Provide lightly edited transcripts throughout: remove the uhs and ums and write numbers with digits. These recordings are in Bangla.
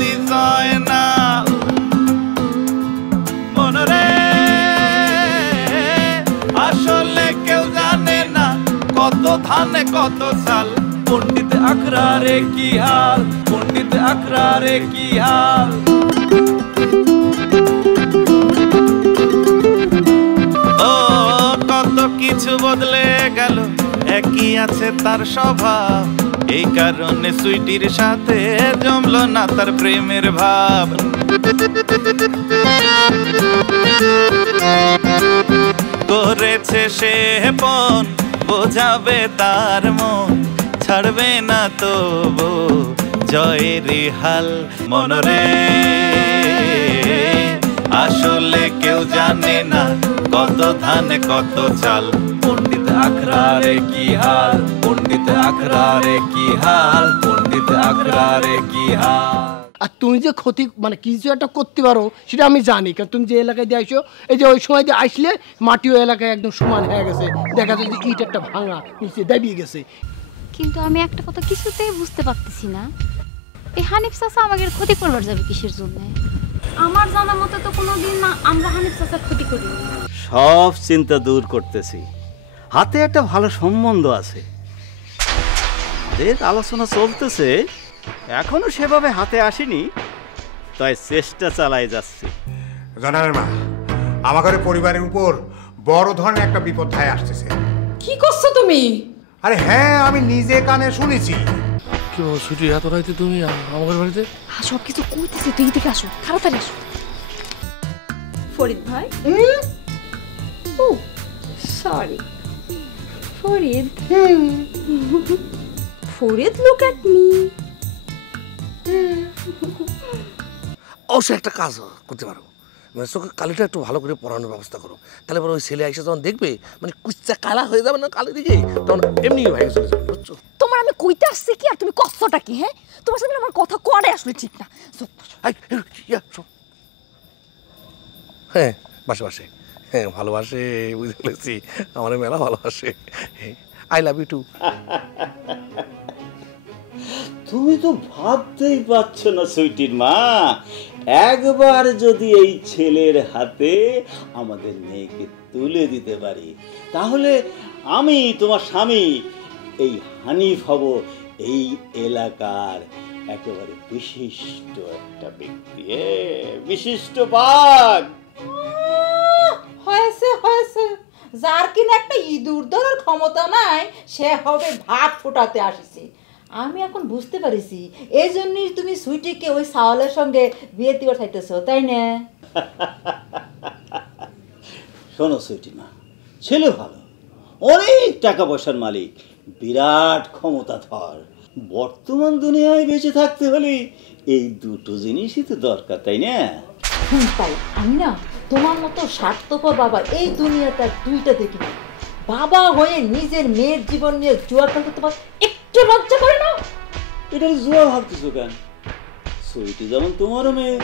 যদি যায় না মনরে আসলে কেউ জানে না কত ধানে কত চাল পণ্ডিত আখড়ারে কি হাল পণ্ডিত আখড়ারে কি হাল ও কত কিছু বদলে গেল একই আছে তার স্বভাব এই কারণে সুইটির সাথে জমলো না তার প্রেমের ভাব করেছে সে পণ বোঝাবে তার মন ছাড়বে না তবু জয়ের হাল মনরে আসলে কেউ জানে না কত ধানে কত চাল পণ্ডিত আখড়ারে কি হাল পণ্ডিত আখড়ারে কি হাল পণ্ডিত আখড়ারে কি হাল আর তুমি যে ক্ষতি মানে কিছু একটা করতে পারো সেটা আমি জানি কারণ তুমি যে এলাকায় দিয়ে আসো এই যে ওই সময় যে আসলে মাটি ওই এলাকায় একদম সমান হয়ে গেছে দেখা যাচ্ছে যে ইট একটা ভাঙা নিচে দাবিয়ে গেছে কিন্তু আমি একটা কথা কিছুতেই বুঝতে পারতেছি না এই হানিফ চাচা আমাদের ক্ষতি করবার যাবে কিসের জন্য আমার জানা মতে তো কোনোদিন না আমরা হানিফ চাচার ক্ষতি করি সব চিন্তা দূর করতেছি হাতে একটা ভালো সম্বন্ধ আছে এর আলোচনা চলতেছে এখনো সেভাবে হাতে আসেনি তাই চেষ্টা চালাই যাচ্ছি জানালেন মা আমাদের পরিবারের উপর বড় ধরনের একটা বিপদ ধায় আসতেছে কি করছো তুমি আরে হ্যাঁ আমি নিজে কানে শুনেছি কি ছুটি এত রাইতে তুমি আমাদের বাড়িতে সব কিছু কইতেছি তুই এদিকে আসো তাড়াতাড়ি আসো ফরিদ ভাই ও sorry Farid Farid look at me অবশ্যই একটা কাজ করতে পারো মানে চোখে কালিটা একটু ভালো করে পড়ানোর ব্যবস্থা করো তাহলে পরে ওই ছেলে এসে যখন দেখবে মানে কুচ্চা কালা হয়ে যাবে না কালি দিকে তখন এমনি ভেঙে চলে যাবে বুঝছো তোমার আমি কইতে আসছি কি আর তুমি কষ্টটা কি হ্যাঁ তোমার সাথে আমার কথা করে আসলে ঠিক না হ্যাঁ বাসে বাসে হ্যাঁ ভালোবাসে বুঝে ফেলেছি আমার মেলা ভালোবাসে আই লাভ ইউ টু তুমি তো ভাবতেই পারছো না সুইটির মা একবার যদি এই ছেলের হাতে আমাদের মেয়েকে তুলে দিতে পারি তাহলে আমি তোমার স্বামী এই হানিফ হব এই এলাকার একেবারে বিশিষ্ট একটা ব্যক্তি বিশিষ্ট বাঘ হয়েছে হয়েছে যার কিনা একটা ইঁদুর ধরার ক্ষমতা নাই সে হবে ভাত ফোটাতে আসিছে আমি এখন বুঝতে পারিছি এই জন্যই তুমি সুইটিকে ওই সাওয়ালের সঙ্গে বিয়ে দিবার চাইতেছো তাই না শোনো সুইটি মা ছেলে ভালো অনেক টাকা পয়সার মালিক বিরাট ক্ষমতাধর বর্তমান দুনিয়ায় বেঁচে থাকতে হলে এই দুটো জিনিসই তো দরকার তাই না তাই আমি না তোমার মতো স্বার্থপর বাবা এই দুনিয়াতে আর দুইটা দেখি না বাবা হয়ে নিজের মেয়ের জীবন নিয়ে জুয়া খেলতে তোমার একটু লজ্জা করে না এটা জুয়া ভাবতেছো কেন সুইটি যেমন তোমারও মেয়ে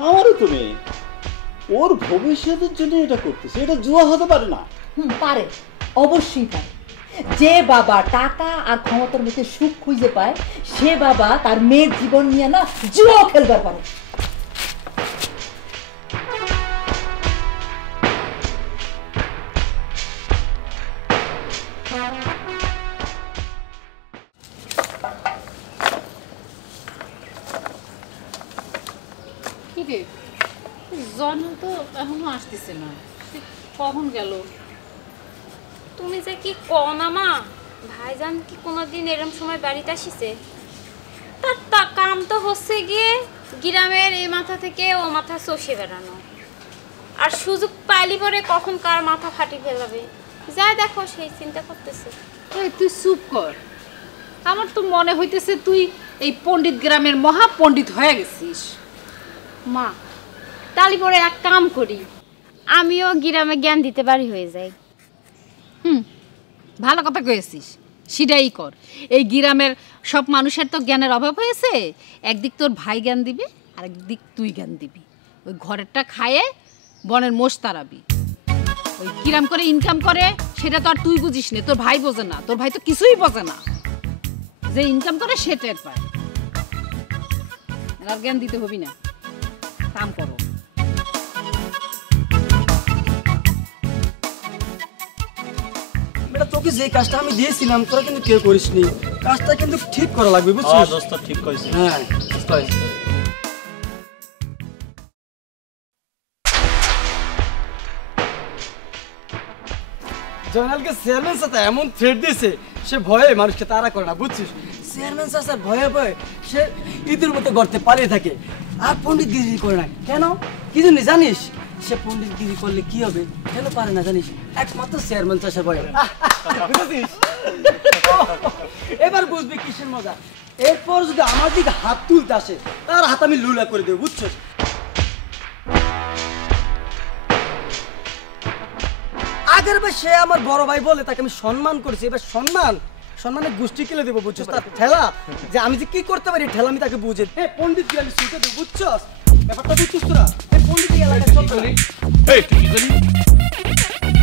আমারও তো মেয়ে ওর ভবিষ্যতের জন্য এটা করতেছে এটা জুয়া হতে পারে না পারে অবশ্যই পারে যে বাবা টাকা আর ক্ষমতার মধ্যে সুখ খুঁজে পায় সে বাবা তার মেয়ের জীবন নিয়ে না জুয়া খেলবার পারে জন্ম তো এখনো আসতেছে না কখন গেল তুমি যে কি কও না মা ভাইজান কি কোনোদিন এরকম সময় বাড়িতে আসিছে তার কাম তো হচ্ছে গিয়ে গ্রামের এই মাথা থেকে ও মাথা চষে বেড়ানো আর সুযোগ পাইলি পরে কখন কার মাথা ফাটি ফেলাবে যাই দেখো সেই চিন্তা করতেছে তুই চুপ কর আমার তো মনে হইতেছে তুই এই পণ্ডিত গ্রামের মহা পণ্ডিত হয়ে গেছিস মা তালি পরে এক কাম করি আমিও গ্রামে জ্ঞান দিতে পারি হয়ে যাই ভালো কথা কয়েছিস সেটাই কর এই গ্রামের সব মানুষের তো জ্ঞানের অভাব হয়েছে একদিক তোর ভাই জ্ঞান দিবি আর একদিক তুই জ্ঞান দিবি ওই ঘরেরটা খায়ে বনের মোষ তাড়াবি ওই কিরাম করে ইনকাম করে সেটা তো আর তুই বুঝিস না তোর ভাই বোঝে না তোর ভাই তো কিছুই বোঝে না যে ইনকাম করে সে টের পায় আর জ্ঞান দিতে হবি না, কাম করো। বেটা তোকে যে কাজটা আমি দিয়েছিলাম তোরা কিন্তু কেউ করিসনি, কাজটা কিন্তু ঠিক করা লাগবে বুঝছিস? দোস্ত ঠিক কইছিস। হ্যাঁ জয়নালকে চেয়ারম্যান চাচা এমন থ্রেট দিয়েছে সে ভয়ে মানুষকে তাড়া করে না বুঝছিস? চেয়ারম্যান চাচা ভয়ে ভয়ে সে ঈদের মতো গর্তে পালিয়ে থাকে আর পণ্ডিত গিরি করে না। কেন কি জন্য জানিস? সে পণ্ডিত গিরি করলে কি হবে কেন পারে না জানিস? একমাত্র চেয়ারম্যান চাষা ভয়ে। বুঝেছিস? এবার বুঝবি কিসের মজা। এরপর যদি আমার দিকে হাত তুলতে আসে তার হাত আমি লুলা করে দেবো বুঝছিস? আগের বার সে আমার বড় ভাই বলে তাকে আমি সম্মান করেছি, এবার সম্মানের গোষ্ঠী কিলে দেবো বুঝছিস? তার ঠেলা যে আমি যে কি করতে পারি ঠেলা আমি তাকে বুঝে পণ্ডিত দিয়ে আমি শুনতে দেবো বুঝছস? ব্যাপারটা বুঝছিস তোরা? এই পণ্ডিত এলাকায় চলবে না। এই তুই কি করলি?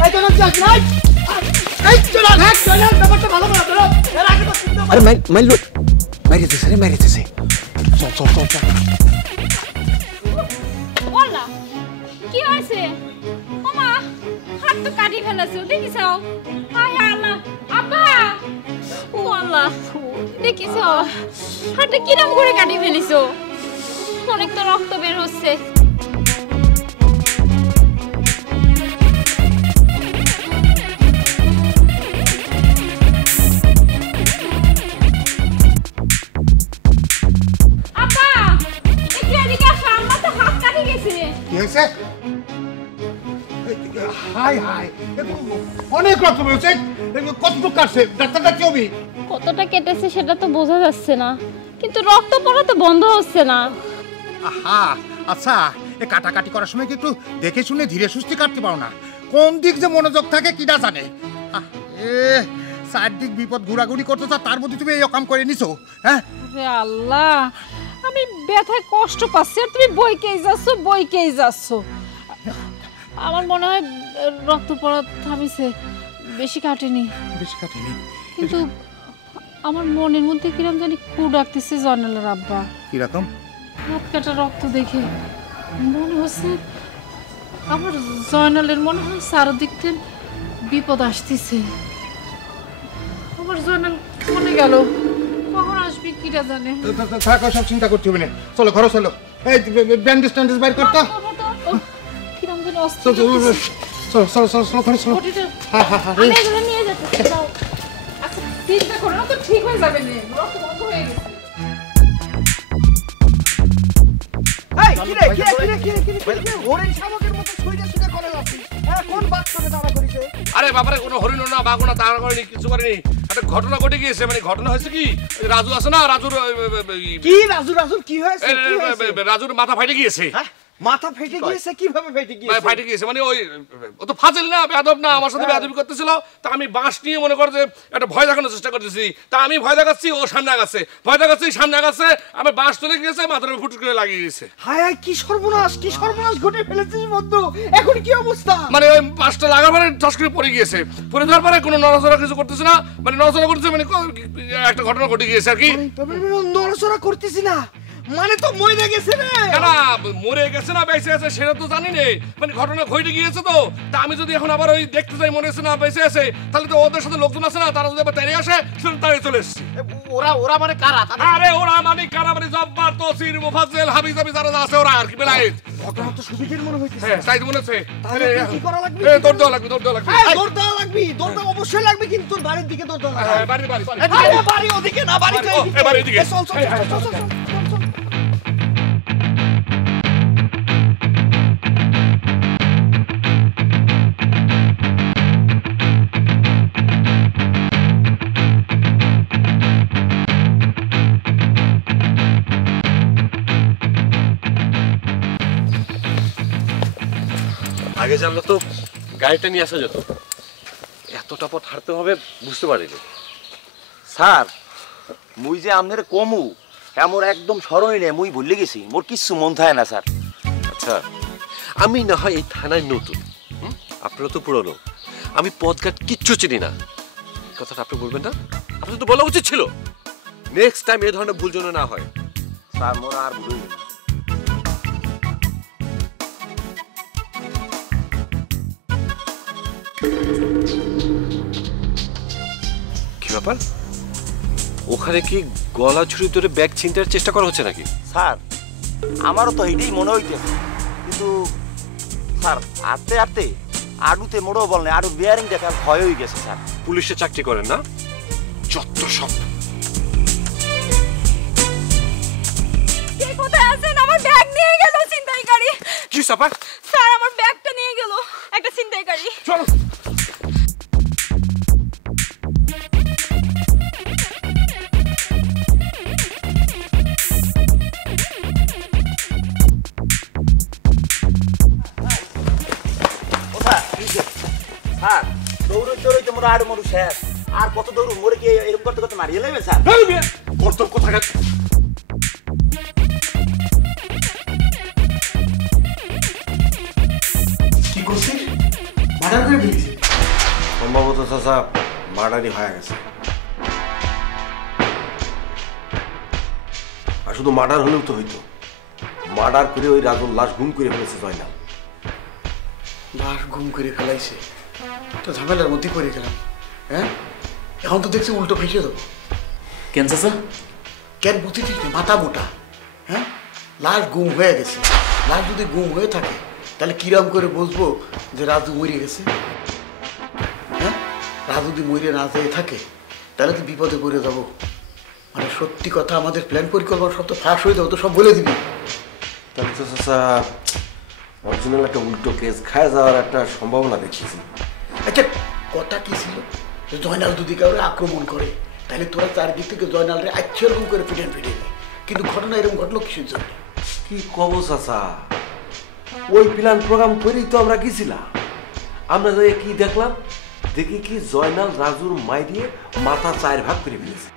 এই তো না যাস নাই এই চল হাট চল ব্যাপারটা ভালো না তোরা এর আগে তো চিন্তা আরে মাইল মারিতেছে রে মারিতেছে। চল চল চল চল। বলা কি হয়েছে? ওমা হাত তো কাটি ফেলেছো দেখিস? হায় হায় আল্লাহ, আব্বা ও আল্লাহ দেখিস হাতটা কিরম করে কাটি ফেলিছো? অনেক তো রক্ত বের হচ্ছে। আব্বা একটু এদিকে আসো, আমার তো হাত কাটি গেছে। কি হয়েছে? হাই হাই অনেক রক্ত বেরোচ্ছে, কতটুকু কাটছে? ডাক্তারটা কি হবে? কতটা কেটেছে সেটা তো বোঝা যাচ্ছে না, কিন্তু রক্ত পড়া তো বন্ধ হচ্ছে না। আহা আচ্ছা, এ কাটাকাটি করার সময় কি একটু দেখে শুনে ধীরে সুস্থে কাটতে পারো না? কোন দিক যে মনোযোগ থাকে কিনা জানে। চারদিক বিপদ ঘোরাঘুরি করতে চাও, তার মধ্যে তুমি এই কাম করে নিছো? হ্যাঁ আল্লাহ, আমি ব্যথায় কষ্ট পাচ্ছি আর তুমি বইকেই যাচ্ছ। আমার মনে হয় রক্ত পড়া থামিছে, বেশি কাটেনি। কিন্তু আমার মনের মধ্যে কিরম জানি কু ডাকতেছে জয়নালের আব্বা। কিরকম? হাত কাটা রক্ত দেখে মনে হচ্ছে আমার জয়নালের মনে হয় চারদিক থেকে বিপদ আসতেছে। আমার জয়নাল মনে গেল, কখন আসবি কিটা জানে। থাকো, সব চিন্তা করতে হবে না, চলো ঘরে চলো। এই ব্যান্ডেজ ট্যান্ডেজ বাইর করতো। কিরম জানি চলো চলো চলো চলো ঘরে চলো। আমি এগুলো নিয়ে যাচ্ছি। আচ্ছা চিন্তা করো না, তো ঠিক হয়ে যাবে না, রক্ত বন্ধ হয়ে গেছে। আরে বাবারে কোনো হরিণ না বাঘও না তাড়া করেনি, কিছু করেনি। একটা ঘটনা ঘটে গিয়েছে। মানে ঘটনা হয়েছে কি, রাজু আছে না, রাজুর কি হয়েছে? রাজুর মাথা ফাইটে গিয়েছে। মাথা ফেটে গিয়েছে? কিভাবে ফেটে গিয়েছে? ফাইটে গিয়েছে মানে ওই ও তো ফাজিল না, বেয়াদব না, আমার সাথে বেয়াদবি করতেছিল। তা আমি বাঁশ নিয়ে মনে করে যে একটা ভয় দেখানোর চেষ্টা করতেছি। তা আমি ভয় দেখাচ্ছি, ও সামনে আগাচ্ছে, ভয় দেখাচ্ছি, সামনে আগাচ্ছে। আমার বাঁশ চলে গিয়েছে, মাথার উপর ফুট করে লাগিয়ে গেছে। হায় হায়, কি সর্বনাশ ঘটে ফেলেছিস বন্ধু, এখন কি অবস্থা? মানে ওই বাঁশটা লাগার পরে ঠস করে পড়ে গিয়েছে। পড়ে যাওয়ার পরে কোনো নড়াচড়া কিছু করতেছে না, মানে নড়াচড়া করতেছে, মানে একটা ঘটনা ঘটে গিয়েছে আর কি। নড়াচড়া করতেছি না মানে তো মরে গেছে রে? না মরে গেছে না বেঁচে আছে সেটা তো জানি না, মানে ঘটনা ঘটে গিয়েছে। তো তা আমি যদি এখন আবার ওই দেখতে যাই মরে আছে না বেঁচে আছে, তাহলে তো ওদের সাথে লোকজন আছে না, তারা যদি আবার তেড়ে আসে সেটা তাড়িয়ে চলে এসছে। ওরা মানে কারা? আরে ওরা মানে কারা, মানে জব্বার, তসির, মুফাজ্জল, হাবিজ আছে ওরা আর কি বেলায়েত। ঘটনা তো সুবিধের মনে হইতেছে। হ্যাঁ তাই তো মনে হচ্ছে। তাহলে কি করা লাগবে? দৌড় দেওয়া লাগবে। দৌড় দেওয়া অবশ্যই লাগবে, কিন্তু তোর বাড়ির দিকে দৌড় দেওয়া লাগবে। হ্যাঁ বাড়ি বাড়ি ওদিকে না, বাড়ি তো এদিকে। চল। আগে জানলো তো গাড়িটা নিয়ে আসা যেত, এতটা পথ হাঁটতে হবে বুঝতে পারিনি। স্যার মুই যে আপনার কমু মোর একদম স্মরণই নেই, মুই ভুলে গেছি, মোর কিচ্ছু মন থাকে না স্যার। আচ্ছা আমি না হয় এই থানায় নতুন, আপনারা তো পুরনো, আমি পথঘাট কিচ্ছু চিনি না, কথাটা আপনি বলবেন না? আপনার তো বলা উচিত ছিল। নেক্সট টাইম এই ধরনের ভুল যেন না হয়। স্যার মোর আর ভুল কি ব্যাপার ওখানে কি গলা ছুরি ধরে ব্যাগ ছিনতাইয়ের চেষ্টা করা হচ্ছে নাকি? স্যার আমারও তো এইটাই মনে হইতেছে, কিন্তু স্যার আটতে আটতে আডুতে মোড়ও বল না, আডুর বিয়ারিং দেখার ভয় হয়ে গেছে স্যার। পুলিশে চাকরি করেন না? যত সব। কে কোথায় আছেন? আমার ব্যাগ নিয়ে গেল ছিনতাইকারী। কি সাপা? স্যার আমার ব্যাগটা নিয়ে গেল একটা ছিনতাইকারী। চলো। স্যার দৌড়ে দৌড়াইতে মোর আড়ু মরু শেষ, আর কত দৌড় মরে গিয়ে এরকম করতে করতে মারিয়ে নেবে স্যার। কর্তব্য কোথাকার? কি করছিস? মার্ডার করে ফেলেছিস? সম্ভবত চাচা মার্ডারই হয়ে গেছে। আর শুধু মার্ডার হলেও তো হইতো, মার্ডার করে ওই রাজুর লাশ গুম করে ফেলেছে জয়নাল। লাশ গুম করে ফেলাইছে তো ঝামেলার মধ্যে পড়ে গেলাম। হ্যাঁ এখন তো দেখছি উল্টো ফেসে দেবো। কেন চাচা? কেন বুঝেছিস না? মাথা মোটা। হ্যাঁ লাশ গুম হয়ে গেছে, লাশ যদি গুম হয়ে থাকে তাহলে কিরম করে বুঝবো যে রাজু মরে গেছে? হ্যাঁ রাজু যদি মরে না যেয়ে থাকে তাহলে তো বিপদে পড়ে যাবো। মানে সত্যি কথা আমাদের প্ল্যান পরিকল্পনা সব তো ফাঁস হয়ে যাবো, তো সব বলে দিবি। তাহলে তো চাচা অরিজিনাল একটা উল্টো কেস খায় যাওয়ার একটা সম্ভাবনা দেখতেছি। আচ্ছা কথা কি ছিল? জয়নাল যদি কাউরে আক্রমণ করে তাহলে তোরা চারদিক থেকে জয়নালরে আচ্ছা এরকম করে ফিটেন ফিটে, কিন্তু ঘটনা এরকম ঘটলো কিসের জন্য? কি কব চাচা, ওই প্ল্যান প্রোগ্রাম করেই তো আমরা গেছিলাম। আমরা যাই কি দেখলাম, দেখি কি জয়নাল রাজুর মাই দিয়ে মাথা 4 ভাগ করে ফেলেছে।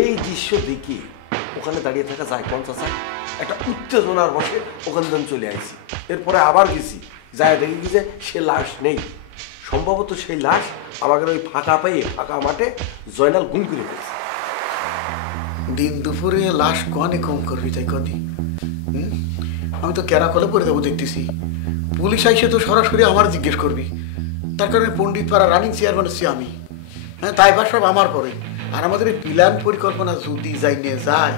এই দৃশ্য দেখি ওখানে দাঁড়িয়ে থাকা যায় কোন চাচা, একটা উত্তেজনার বসে ওখান থেকে চলে আইছি। এরপরে আবার গেছি, যায় দেখি কি যে সে লাশ নেই। সম্ভবত সেই লাশ আমাদের ওই ফাঁকা পেয়ে ফাঁকা মাঠে জয়নাল গুম করে ফেলেছে। দিন দুপুরে লাশ কোয়ানে কম করবি তাই কদি? আমি তো কেরা কলে পড়ে দেবো দেখতেছি। পুলিশ আইসে তো সরাসরি আমার জিজ্ঞেস করবি, তার কারণে পণ্ডিত পাড়া রানিং চেয়ারম্যান হচ্ছি আমি। হ্যাঁ তাই বা সব আমার পরে। আর আমাদের এই প্ল্যান পরিকল্পনা যদি যাই নিয়ে যায়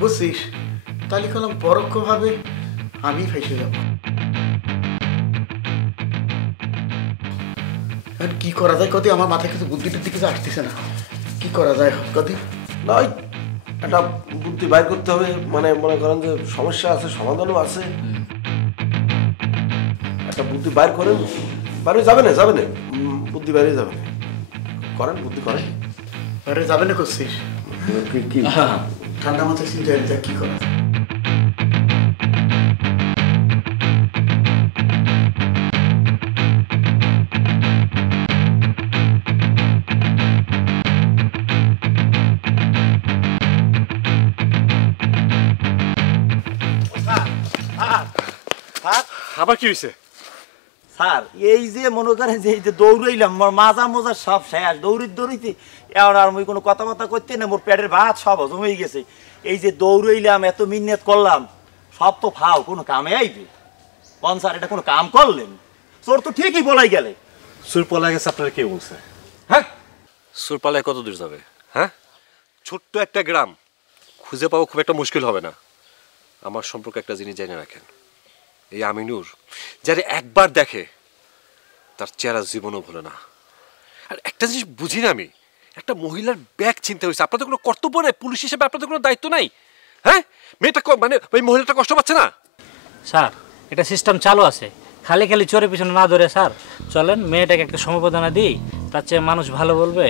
বুঝছিস, তাহলে কলম পরোক্ষভাবে আমি ফেসে যাব। কি করা যায় কদি? আমার মাথায় কিছু বুদ্ধিটার দিকে আসতেছে না। কি করা যায় কদি? নয় একটা বুদ্ধি বাইর করতে হবে, মানে মনে করেন যে সমস্যা আছে সমাধানও আছে, একটা বুদ্ধি বাইর করেন। বাইরে যাবে না বুদ্ধি বাইরে যাবে না, করেন বুদ্ধি করেন। বাইরে যাবে না করছিস? কি ঠান্ডা মাথায় চিন্তা যা কি করা? আবার কি হয়েছে স্যার? এই যে মনে করেন যে এই যে দৌড়াইলাম, মোর মাজা মোজা সব শেষ, দৌড়িতে এখন আর মুই কোনো কথাবার্তা করতে না, মোর পেটের ভাত সব হজম হয়ে গেছে। এই যে দৌড়াইলাম, এত মিন্নেত করলাম, সব তো ফাও, কোনো কামে আইবে? কোন স্যার এটা কোনো কাম করলেন? চোর তো ঠিকই বলাই গেলে। চোর পলা গেছে আপনারা কে বলছে? হ্যাঁ চোর পালায় কত দূর যাবে? হ্যাঁ ছোট্ট একটা গ্রাম, খুঁজে পাওয়া খুব একটা মুশকিল হবে না। আমার সম্পর্কে একটা জিনিস জেনে রাখেন, এই আমিনুর যারা একবার দেখে তার চেহারা জীবনও ভুলে না। আর একটা জিনিস বুঝি না আমি, একটা মহিলার ব্যাগ চিন্তা হয়েছে, আপনাদের কোনো কর্তব্য নেই? পুলিশ হিসেবে আপনাদের কোনো দায়িত্ব নাই? হ্যাঁ মেয়েটা মানে ওই মহিলাটা কষ্ট পাচ্ছে না? স্যার এটা সিস্টেম চালু আছে, খালি খালি চোরের পিছনে না ধরে স্যার চলেন মেয়েটাকে একটা সমবেদনা দিই, তার চেয়ে মানুষ ভালো বলবে।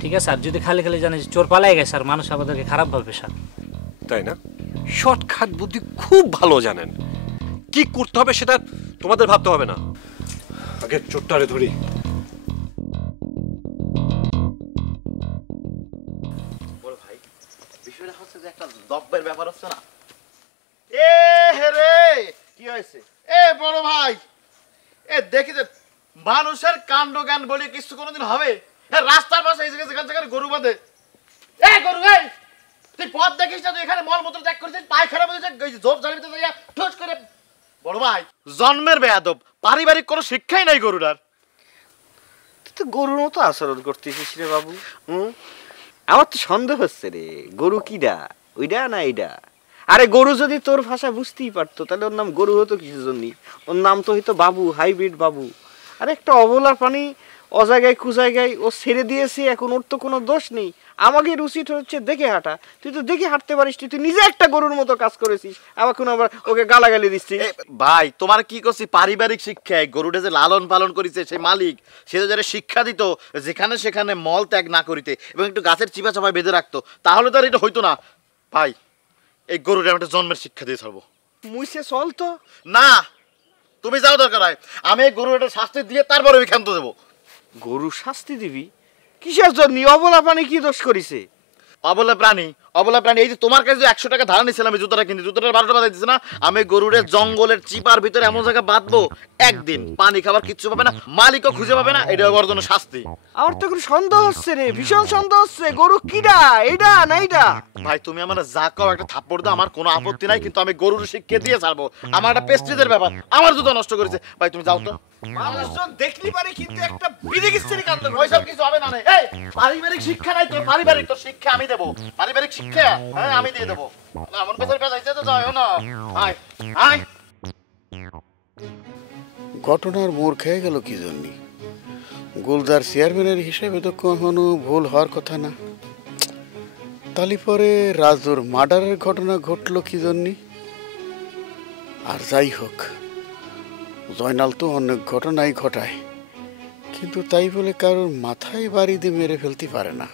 ঠিক আছে স্যার, যদি খালি খালি জানি চোর পালাই গেছে স্যার, মানুষ আমাদেরকে খারাপ ভাববে স্যার। তাই না? শর্টকাট বুদ্ধি খুব ভালো জানেন, কি করতে হবে সেটা তোমাদের ভাবতে হবে না। আগে চোরটারে ধরি। বড় ভাই বিষয়টা হচ্ছে যে একটা দব্বের ব্যাপার হচ্ছে না? এ হে রে কি হয়েছে? এ বড় ভাই, এ দেখি যে মানুষের কাণ্ড জ্ঞান বলে কিছু কোনোদিন হবে? হ্যাঁ রাস্তার পাশে এই যেখানে গরু বাঁধে গরু তুই পথ দেখিস না, তুই এখানে মলমূত্র ত্যাগ করেছিস, পায়খানা বলেছে ঝোপ ঝাড়ির ভিতরে যাইয়া ঠোস করে। বড় ভাই জন্মের বেয়াদব, পারিবারিক কোনো শিক্ষাই নাই গরুটার। তুই তো গরুর মতো আচরণ করতেছিস রে বাবু। আমার তো সন্দেহ হচ্ছে রে, গরু কিডা, ওইডা না এইডা? আরে গরু যদি তোর ভাষা বুঝতেই পারতো তাহলে ওর নাম গরু হতো কিছু জন্য, ওর নাম তো হইতো বাবু, হাইব্রিড বাবু। আরে একটা অবলা প্রাণী অজায়গায় কুজায়গায় ও ছেড়ে দিয়েছে, এখন ওর তো কোনো দোষ নেই। আমাকে উচিত হচ্ছে দেখে হাঁটা, তুই তো দেখে হাঁটতে পারিস, তুই নিজে একটা গরুর মতো কাজ করেছিস, এখন আবার ওকে গালাগালি দিচ্ছিস। ভাই তোমার কি করছি পারিবারিক শিক্ষায়, গরুটা যে লালন পালন করেছে সে মালিক, সে তো যারা শিক্ষা দিত যেখানে সেখানে মল ত্যাগ না করিতে এবং একটু গাছের চিপা চাপায় বেঁধে রাখতো, তাহলে তো আর এটা হইতো না। ভাই এই গরুটা আমি একটা জন্মের শিক্ষা দিয়ে ছাড়বো। মুইসে চল তো। না তুমি যাও, দরকার হয় আমি এই গরুটা শাস্তি দিয়ে তারপরে ওই ক্ষান্ত দেবো। গরু শাস্তি দিবি কিসের জন্য? অবলা প্রাণী কি দোষ করেছে? অবলা প্রাণী এই যে তোমার কাছে 100 টাকা ধার নিয়েছিলাম আমি জুতাটা কিনতে, জুতাটা 12 টাকা দিচ্ছে না, আমি গরুরে জঙ্গলের চিপার ভিতরে এমন জায়গা বাঁধবো একদিন পানি খাবার কিচ্ছু পাবে না, মালিকও খুঁজে পাবে না, এটা ওর জন্য শাস্তি। আমার তো কোনো সন্দেহ হচ্ছে রে, ভীষণ সন্দেহ হচ্ছে। গরু কিডা, এইডা না এইডা? ভাই তুমি আমার যা কাও একটা থাপ্পড় দাও, আমার কোনো আপত্তি নাই, কিন্তু আমি গরুর শিক্ষা দিয়ে ছাড়বো। আমার একটা পেস্টিজের ব্যাপার, আমার জুতা নষ্ট করেছে। ভাই তুমি যাও তো। মানুষজন দেখলি পারে কিন্তু একটা বিদিকিস্ত্রি কাণ্ড, ওইসব কিছু হবে না। এই পারিবারিক শিক্ষা নাই তোর, পারিবারিক তোর শিক্ষা আমি দেবো, পারিবারিক শিক্ষা হ্যাঁ আমি দিয়ে দেবো। এমন পেছার পেঁচাইছে তো যাও না। আয় আয় ঘটনার মোড় খেয়ে গেল কি জন্য? গোলদার চেয়ারম্যানের হিসেবে তো কখনো ভুল হওয়ার কথা না, তালি পরে রাজুর মার্ডারের ঘটনা ঘটলো কি জন্য? আর যাই হোক, জয়নাল তো অনেক ঘটনাই ঘটায়, কিন্তু তাই বলে কারোর মাথায় বাড়ি দিয়ে মেরে ফেলতে পারে না।